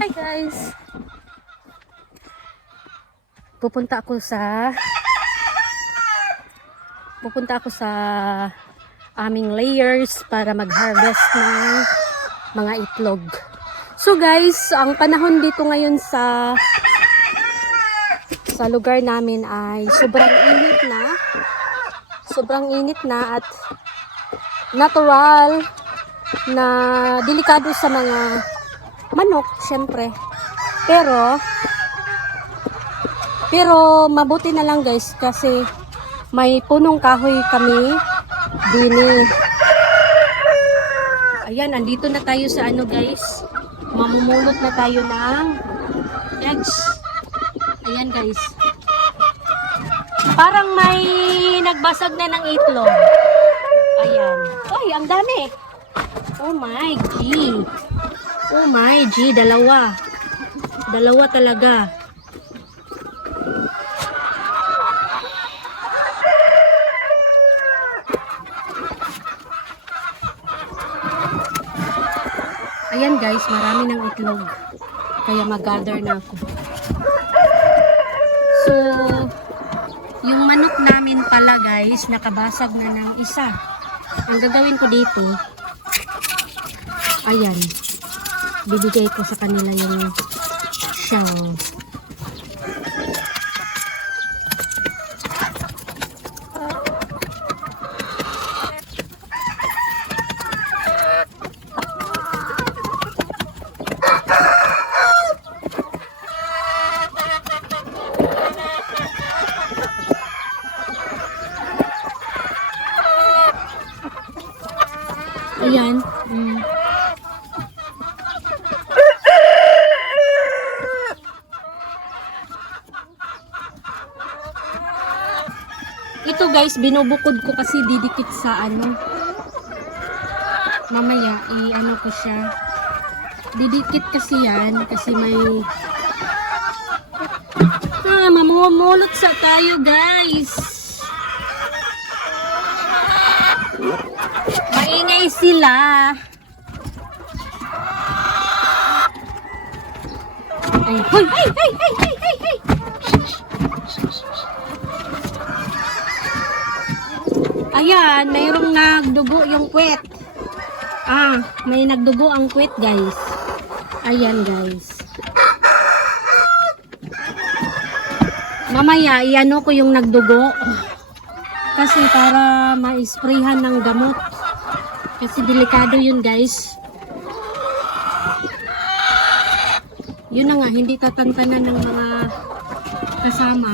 Hi guys! Pupunta ako sa aming layers para mag-harvest ng mga itlog. So guys, ang panahon dito ngayon sa lugar namin ay sobrang init na at natural na delikado sa mga manok, syempre. Pero mabuti na lang guys kasi may punong kahoy kami dini. Ayan, andito na tayo sa ano guys. Mamumulot na tayo ng eggs. Ayan guys. Parang may nagbasag na ng itlog. Ayan. Oy, ang dami. Oh my G. Oh my G, dalawa. Dalawa talaga. Ayan guys, marami ng itlog. Kaya mag-gather na ako. So, yung manok namin pala guys, nakabasag na ng isa. Ang gagawin ko dito, ayan. Bibigay ko sa kanila yung shell. Ayan. Ito guys, binubukod ko kasi didikit sa ano. Mamaya, i-ano ko siya. Didikit kasi yan. Kasi may... mamumulot sa tayo guys. Maingay sila. Ay, hoy, hey, hey, hey, hey, hey, hey. Ayan, mayroong nagdugo yung kwet. May nagdugo ang kwet, guys. Ayan, guys. Mamaya, iano ko yung nagdugo. Kasi para ma-sprayhan ng gamot. Kasi delikado yun, guys. Yun na nga, hindi tatantanan ng mga kasama.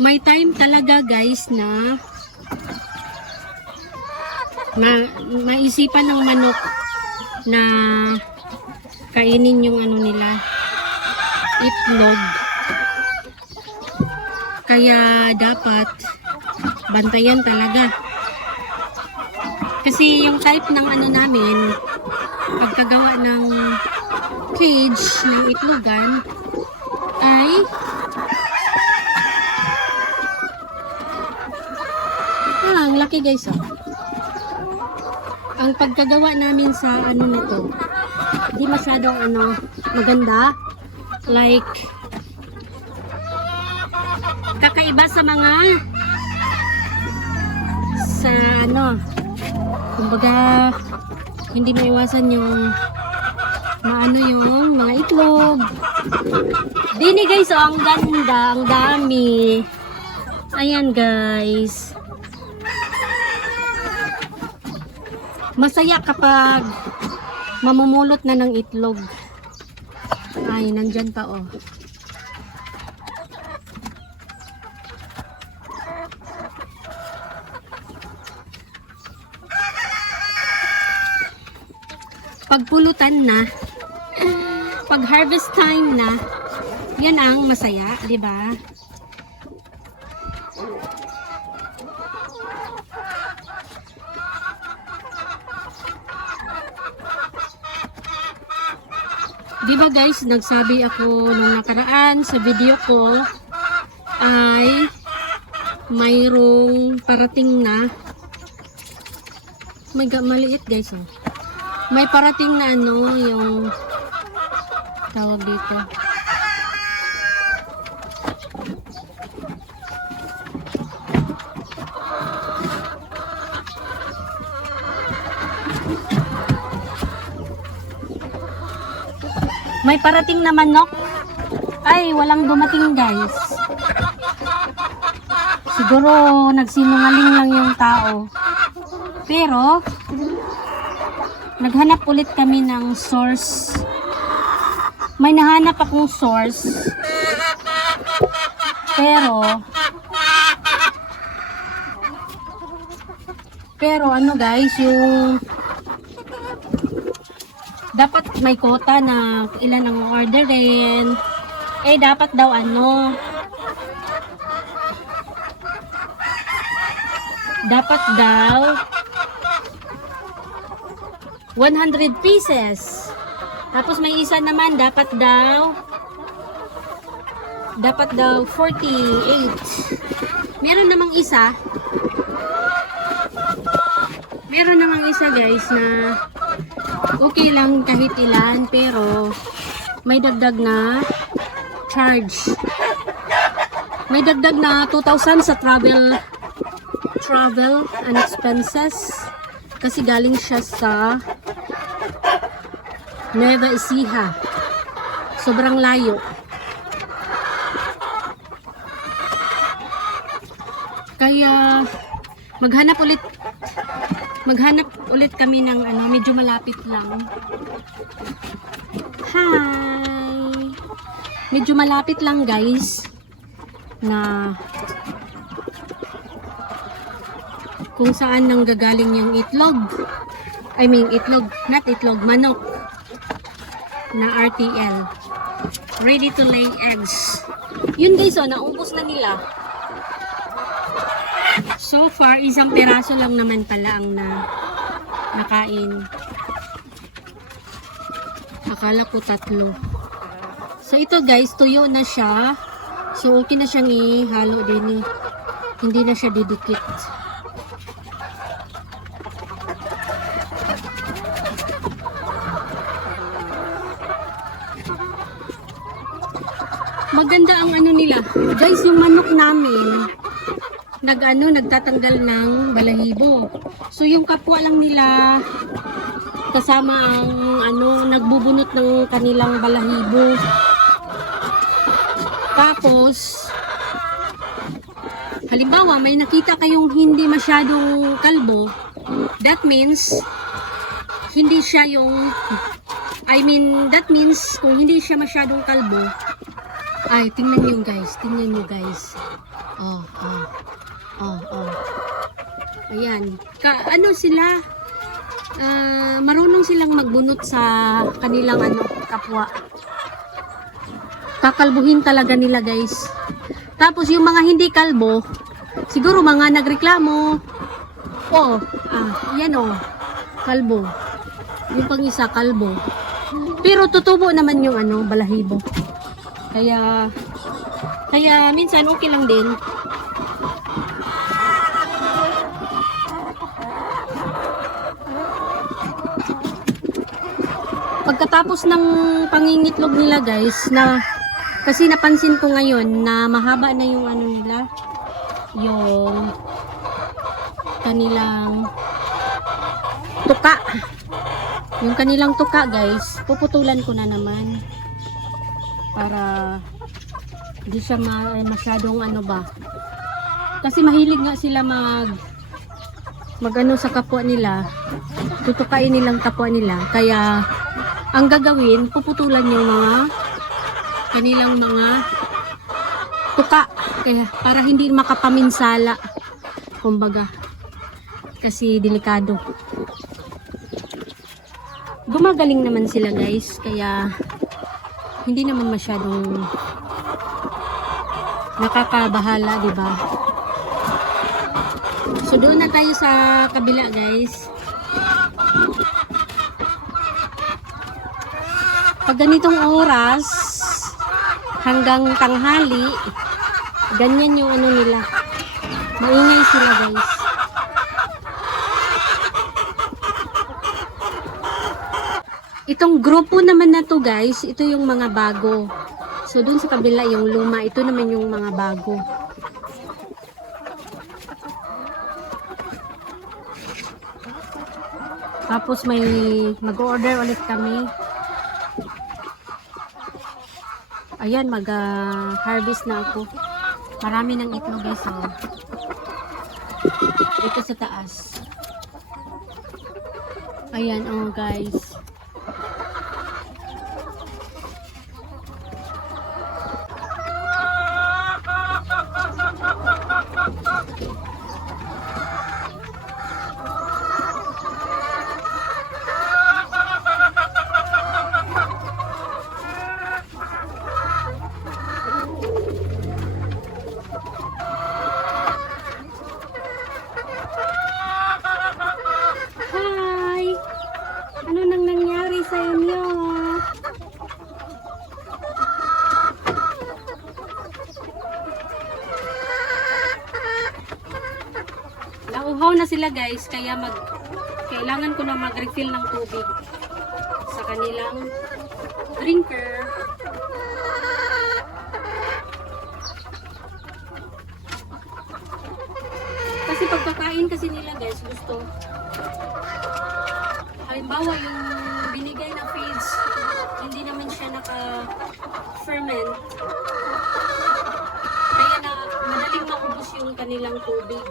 May time talaga guys na maisipan ng manok na kainin yung ano nila, itlog. Kaya dapat bantayan talaga. Kasi yung type ng ano namin, pagkagawa ng cage ng itlogan ay ang laki guys Ang pagkagawa namin sa ano nito, hindi masyadong ano maganda, like kakaiba sa mga ano, kumbaga hindi maiwasan yung maano yung mga itlog. Dini guys, ang ganda, ang dami. Ayan guys. Masaya kapag mamumulot na ng itlog. Ay, nandyan pa oh. Pagpulutan na, pag harvest time na, Yan ang masaya, di ba? Di ba guys, nagsabi ako nung nakaraan sa video ko ay mayroong parating na maliit guys oh. May parating na ano yung tawag dito. May parating na manok. Ay, walang dumating guys. Siguro nagsinungaling lang yung tao. Pero naghanap ulit kami ng source. May nahanap akong source. Pero ano guys, yung dapat may quota na ilan ang orderin. Eh dapat daw ano, dapat daw 100 pieces. Tapos may isa naman dapat daw 48. Meron namang isa guys na okay lang kahit ilan, pero may dagdag na charge. May dagdag na 2,000 sa travel and expenses kasi galing siya sa Nueva Ecija. Sobrang layo. Kaya maghanap ulit kami ng ano, medyo malapit lang. Hi! Medyo malapit lang guys na kung saan nang gagaling yung itlog. I mean not itlog, manok na RTL. Ready to lay eggs. Yun guys, oh, naubos na nila. So far, isang piraso lang naman pala ang nakain. Akala ko 3. So ito guys, tuyo na siya. So okay na siyang ihalo din eh. Hindi na siya didikit. Maganda ang ano nila. Guys, yung manok namin nagtatanggal ng balahibo. So yung kapwa lang nila kasama ang nagbubunot ng kanilang balahibo. Tapos halimbawa may nakita kayong hindi masyadong kalbo, that means that means kung hindi siya masyadong kalbo, ay tingnan nyo guys. Ayan. Sila, marunong silang magbunot sa kanilang kapwa. Kakalbuhin talaga nila guys. Tapos yung mga hindi kalbo, siguro mga nagreklamo. Yan kalbo. Yung pang isa kalbo. Pero tutubo naman yung balahibo. Kaya minsan okay lang din. Pagkatapos ng pangingitlog nila guys, kasi napansin ko ngayon na mahaba na yung nila, yung kanilang tuka. Yung kanilang tuka guys, puputulan ko na naman para hindi siya masyadong kasi mahilig nga sila mag sa kapwa nila, tutukain nilang kapwa nila. Kaya ang gagawin, puputulan yung kanilang mga tuka, kaya para hindi makapaminsala, kumbaga, kasi delikado. Gumagaling naman sila guys, kaya hindi naman masyadong Nakakabahala, di ba? So doon na tayo sa kabila, guys. Pag ganitong oras hanggang tanghali, ganyan yung ano nila. Maingay sila, guys. Itong grupo naman na to, guys, ito yung mga bago. So dun sa kabila yung luma, ito naman yung mga bago. Tapos may mag-order ulit kami. Ayan, mag-harvest na ako. Marami ng itlog, guys. Oh. Dito sa taas. Ayan, oh guys. Hi! Ano nang nangyari sa inyo? Nauhaw na sila, guys, kaya kailangan ko na mag-refill ng tubig sa kanilang drinker. Kasi pagkakain kasi nila, guys, gusto. Halimbawa, yung binigay na feeds, hindi naman siya naka-ferment. Kaya na madaling maubos yung kanilang tubig.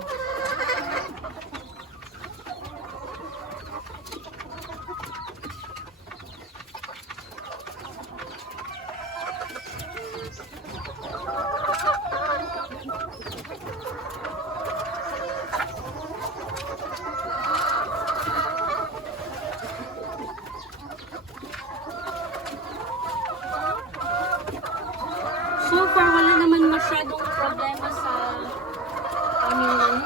So far, wala naman masyadong problema sa aming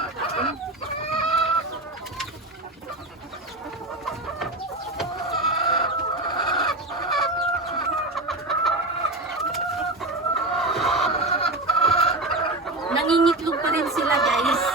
nangingitlog pa rin sila, guys.